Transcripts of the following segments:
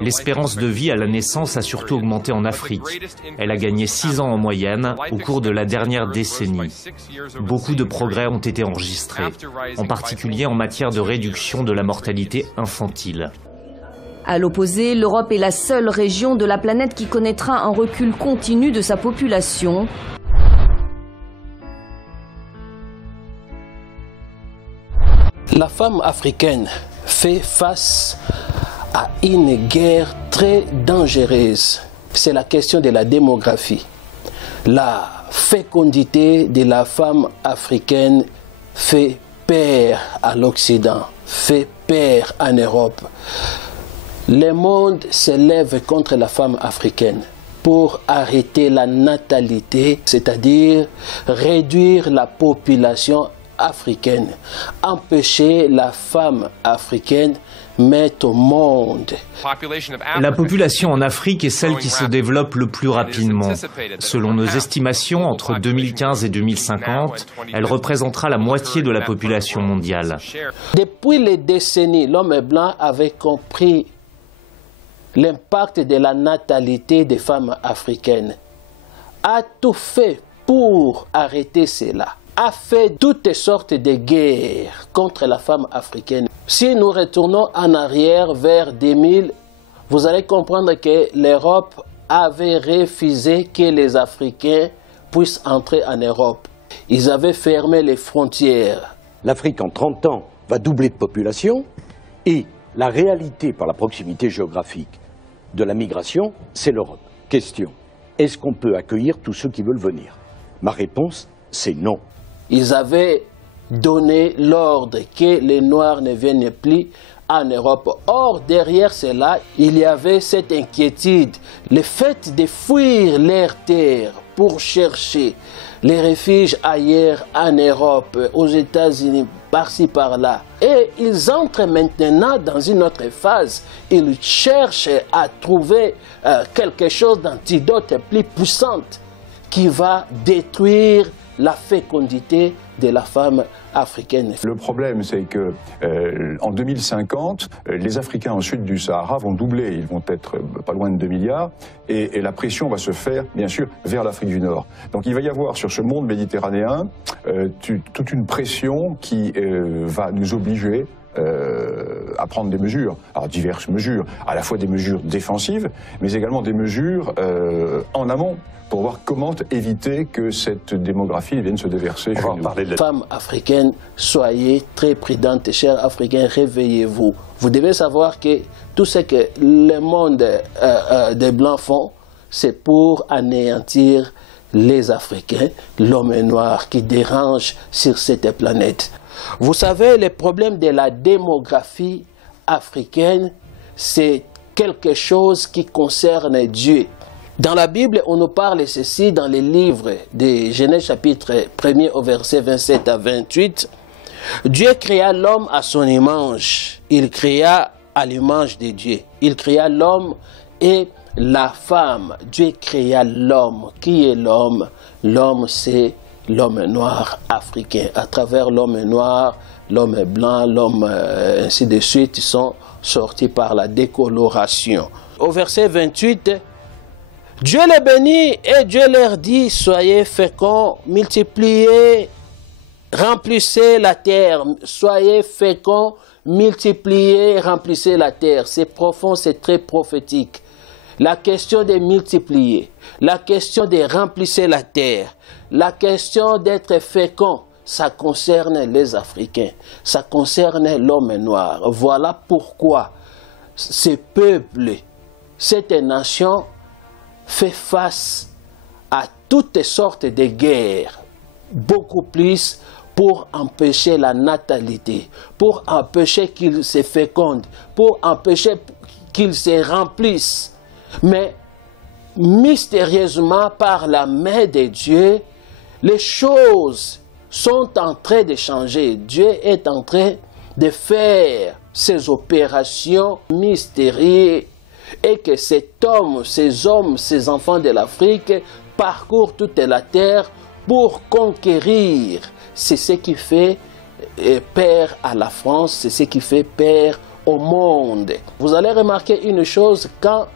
L'espérance de vie à la naissance a surtout augmenté en Afrique. Elle a gagné 6 ans en moyenne au cours de la dernière décennie. Beaucoup de progrès ont été enregistrés, en particulier en matière de réduction de la mortalité infantile. À l'opposé, l'Europe est la seule région de la planète qui connaîtra un recul continu de sa population. La femme africaine fait face à une guerre très dangereuse. C'est la question de la démographie. La fécondité de la femme africaine fait peur à l'Occident, fait peur en Europe. Le monde se lève contre la femme africaine pour arrêter la natalité, c'est-à-dire réduire la population africaine, empêcher la femme africaine mettre au monde. La population en Afrique est celle qui se développe le plus rapidement. Selon nos estimations, entre 2015 et 2050, elle représentera la moitié de la population mondiale. Depuis les décennies, l'homme blanc avait compris l'impact de la natalité des femmes africaines, a tout fait pour arrêter cela, a fait toutes sortes de guerres contre la femme africaine. Si nous retournons en arrière vers 2000, vous allez comprendre que l'Europe avait refusé que les Africains puissent entrer en Europe. Ils avaient fermé les frontières. L'Afrique en 30 ans va doubler de population et la réalité par la proximité géographique de la migration, c'est l'Europe. Question, est-ce qu'on peut accueillir tous ceux qui veulent venir? Ma réponse, c'est non. Ils avaient donné l'ordre que les Noirs ne viennent plus en Europe. Or, derrière cela, il y avait cette inquiétude, le fait de fuir leur terre pour chercher les refuges ailleurs en Europe, aux États-Unis, par-ci, par-là. Et ils entrent maintenant dans une autre phase. Ils cherchent à trouver quelque chose d'antidote plus puissante qui va détruire la fécondité de la femme africaine. Le problème, c'est que en 2050, les Africains au sud du Sahara vont doubler. Ils vont être pas loin de 2 milliards. Et la pression va se faire, bien sûr, vers l'Afrique du Nord. Donc il va y avoir sur ce monde méditerranéen toute une pression qui va nous obliger à prendre des mesures, alors diverses mesures, à la fois des mesures défensives, mais également des mesures en amont, pour voir comment éviter que cette démographie vienne se déverser chez nous. Femmes africaines, soyez très prudentes, chers Africains, réveillez-vous. Vous devez savoir que tout ce que le monde des Blancs font, c'est pour anéantir les Africains, l'homme noir qui dérange sur cette planète. Vous savez, le problème de la démographie africaine, c'est quelque chose qui concerne Dieu. Dans la Bible, on nous parle ceci dans les livres de Genèse chapitre 1er au verset 27 à 28. Dieu créa l'homme à son image. Il créa à l'image de Dieu. Il créa l'homme et la femme. Dieu créa l'homme. Qui est l'homme? L'homme, c'est l'homme noir africain. À travers l'homme noir, l'homme blanc, l'homme ainsi de suite, ils sont sortis par la décoloration. Au verset 28, Dieu les bénit et Dieu leur dit, soyez féconds, multipliez, remplissez la terre. Soyez féconds, multipliez, remplissez la terre. C'est profond, c'est très prophétique. La question de multiplier, la question de remplissez la terre, la question d'être fécond, ça concerne les Africains, ça concerne l'homme noir. Voilà pourquoi ces peuples, cette nation, fait face à toutes sortes de guerres, beaucoup plus pour empêcher la natalité, pour empêcher qu'ils se fécondent, pour empêcher qu'ils se remplissent. Mais mystérieusement, par la main de Dieu, les choses sont en train de changer. Dieu est en train de faire ces opérations mystérieuses et que cet homme, ces hommes, ces enfants de l'Afrique parcourent toute la terre pour conquérir. C'est ce qui fait peur à la France, c'est ce qui fait peur au monde. Vous allez remarquer une chose, quand,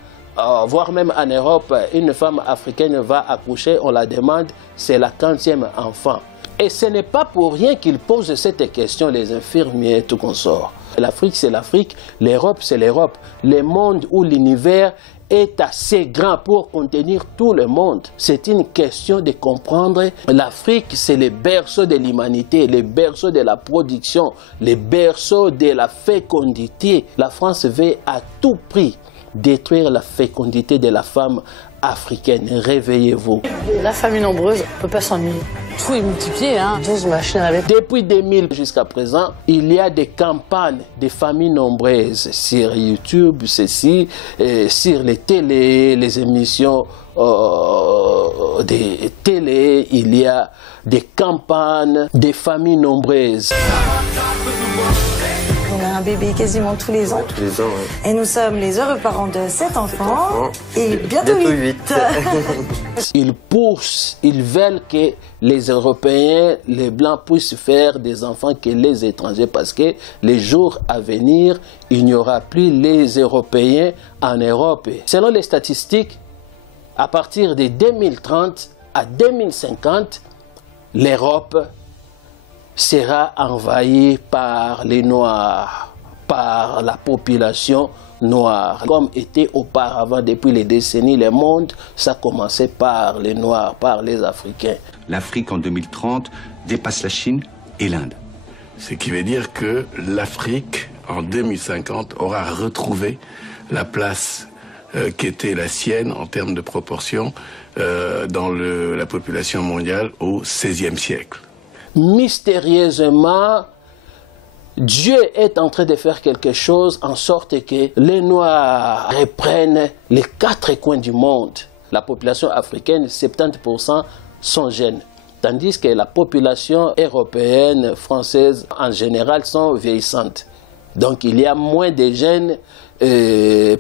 voire même en Europe, une femme africaine va accoucher, on la demande, c'est la 40e enfant. Et ce n'est pas pour rien qu'ils posent cette question, les infirmiers et tout consort. L'Afrique, c'est l'Afrique, l'Europe, c'est l'Europe. Le monde ou l'univers est assez grand pour contenir tout le monde. C'est une question de comprendre. L'Afrique, c'est le berceau de l'humanité, le berceau de la production, le berceau de la fécondité. La France veut à tout prix détruire la fécondité de la femme africaine. Réveillez-vous. La famille nombreuse, on ne peut pas s'ennuyer. Tout est multiplié, hein. 12 machines avec. Depuis 2000 jusqu'à présent, il y a des campagnes de familles nombreuses sur YouTube, ceci, sur les télés, les émissions de télé, il y a des campagnes de familles nombreuses. On a un bébé quasiment tous les ans. Tous les ans, ouais. Et nous sommes les heureux parents de 7 enfants et bientôt 8. Ils poussent, ils veulent que les Européens, les Blancs puissent faire des enfants que les étrangers, parce que les jours à venir, il n'y aura plus les Européens en Europe. Selon les statistiques, à partir de 2030 à 2050, l'Europe sera envahie par les Noirs, par la population noire. Comme était auparavant depuis les décennies, le monde, ça commençait par les Noirs, par les Africains. L'Afrique en 2030 dépasse la Chine et l'Inde. Ce qui veut dire que l'Afrique, en 2050, aura retrouvé la place qui était la sienne en termes de proportion dans la population mondiale au XVIe siècle. Mystérieusement, Dieu est en train de faire quelque chose en sorte que les Noirs reprennent les 4 coins du monde. La population africaine, 70% sont jeunes, tandis que la population européenne, française en général sont vieillissantes. Donc il y a moins de jeunes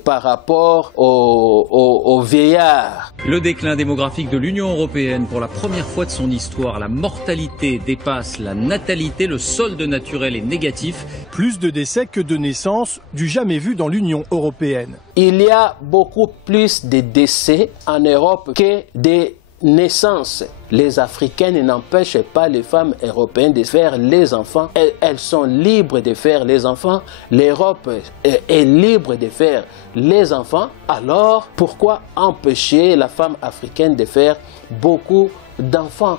par rapport aux vieillards. Le déclin démographique de l'Union européenne, pour la première fois de son histoire, la mortalité dépasse la natalité, le solde naturel est négatif. Plus de décès que de naissances, du jamais vu dans l'Union européenne. Il y a beaucoup plus de décès en Europe que de naissances. Les Africaines n'empêchent pas les femmes européennes de faire les enfants. Elles sont libres de faire les enfants. L'Europe est libre de faire les enfants. Alors, pourquoi empêcher la femme africaine de faire beaucoup d'enfants?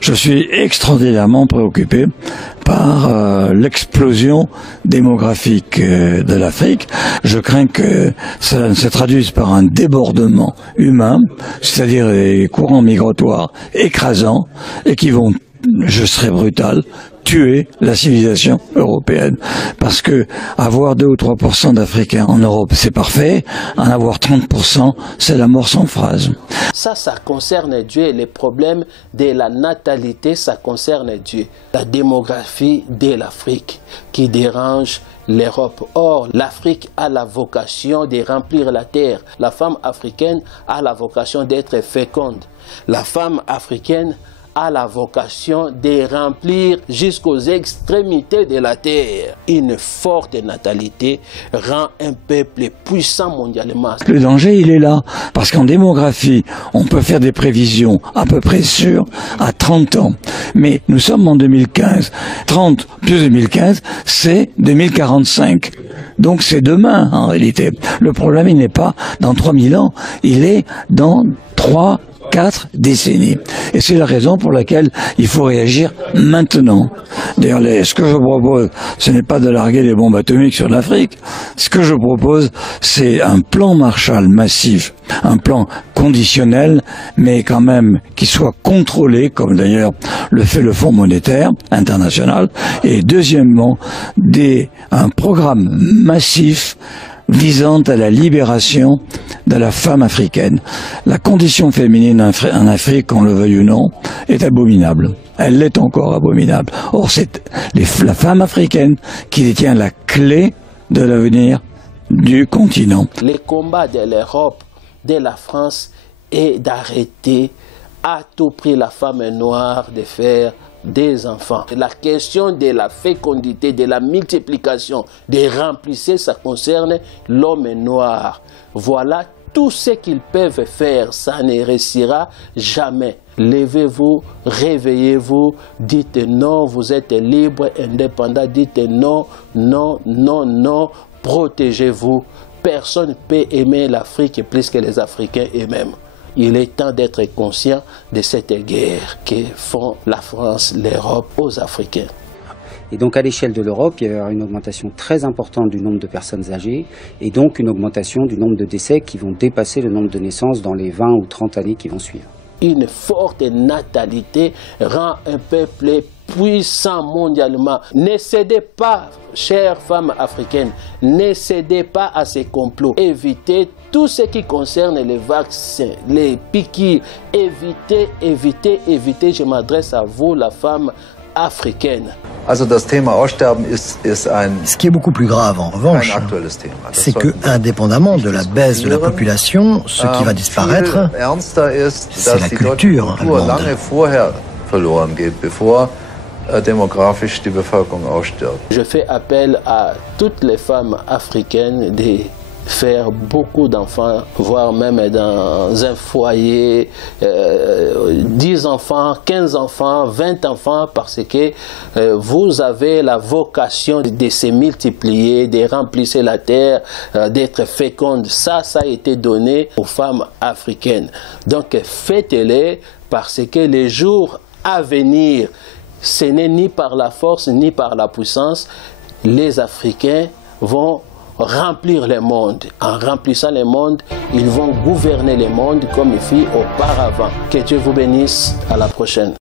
Je suis extraordinairement préoccupé par l'explosion démographique de l'Afrique. Je crains que ça ne se traduise par un débordement humain, c'est-à-dire des courants migratoires écrasants et qui vont, je serai brutal, tuer la civilisation européenne. Parce que avoir 2 ou 3% d'Africains en Europe, c'est parfait. En avoir 30%, c'est la mort sans phrase. Ça concerne Dieu. Les problèmes de la natalité, ça concerne Dieu. La démographie de l'Afrique qui dérange l'Europe. Or, l'Afrique a la vocation de remplir la terre. La femme africaine a la vocation d'être féconde. La femme africaine a la vocation de remplir jusqu'aux extrémités de la terre. Une forte natalité rend un peuple puissant mondialement. Le danger, il est là, parce qu'en démographie, on peut faire des prévisions à peu près sûres à 30 ans. Mais nous sommes en 2015. 30 plus 2015, c'est 2045. Donc c'est demain, en réalité. Le problème, il n'est pas dans 3000 ans, il est dans 4 décennies. Et c'est la raison pour laquelle il faut réagir maintenant. D'ailleurs, ce que je propose, ce n'est pas de larguer des bombes atomiques sur l'Afrique. Ce que je propose, c'est un plan Marshall massif, un plan conditionnel, mais quand même qui soit contrôlé, comme d'ailleurs le fait le Fonds monétaire international. Et deuxièmement, un programme massif visant à la libération de la femme africaine. La condition féminine en Afrique, qu'on le veuille ou non, est abominable. Elle l'est encore abominable. Or, c'est la femme africaine qui détient la clé de l'avenir du continent. Le combat de l'Europe, de la France, est d'arrêter à tout prix la femme noire de faire des enfants. La question de la fécondité, de la multiplication, des remplissés, ça concerne l'homme noir. Voilà tout ce qu'ils peuvent faire, ça ne réussira jamais. Levez-vous, réveillez-vous, dites non, vous êtes libre, indépendant, dites non, non, non, non, protégez-vous. Personne ne peut aimer l'Afrique plus que les Africains eux-mêmes. Il est temps d'être conscient de cette guerre que font la France, l'Europe aux Africains. Et donc à l'échelle de l'Europe, il y a une augmentation très importante du nombre de personnes âgées et donc une augmentation du nombre de décès qui vont dépasser le nombre de naissances dans les 20 ou 30 années qui vont suivre. Une forte natalité rend un peuple puissant mondialement. Ne cédez pas, chères femmes africaines, ne cédez pas à ces complots. Évitez tout ce qui concerne les vaccins, les piqûres. Évitez, évitez, évitez. Je m'adresse à vous, la femme africaine. Ce qui est beaucoup plus grave, en revanche, c'est que, indépendamment de la baisse de la population, ce qui va disparaître, c'est la culture allemande. Je fais appel à toutes les femmes africaines de faire beaucoup d'enfants, voire même dans un foyer, 10 enfants, 15 enfants, 20 enfants, parce que vous avez la vocation de se multiplier, de remplir la terre, d'être féconde. Ça a été donné aux femmes africaines. Donc faites-les, parce que les jours à venir, ce n'est ni par la force ni par la puissance, les Africains vont remplir le monde. En remplissant le monde, ils vont gouverner le monde comme il fit auparavant. Que Dieu vous bénisse. À la prochaine.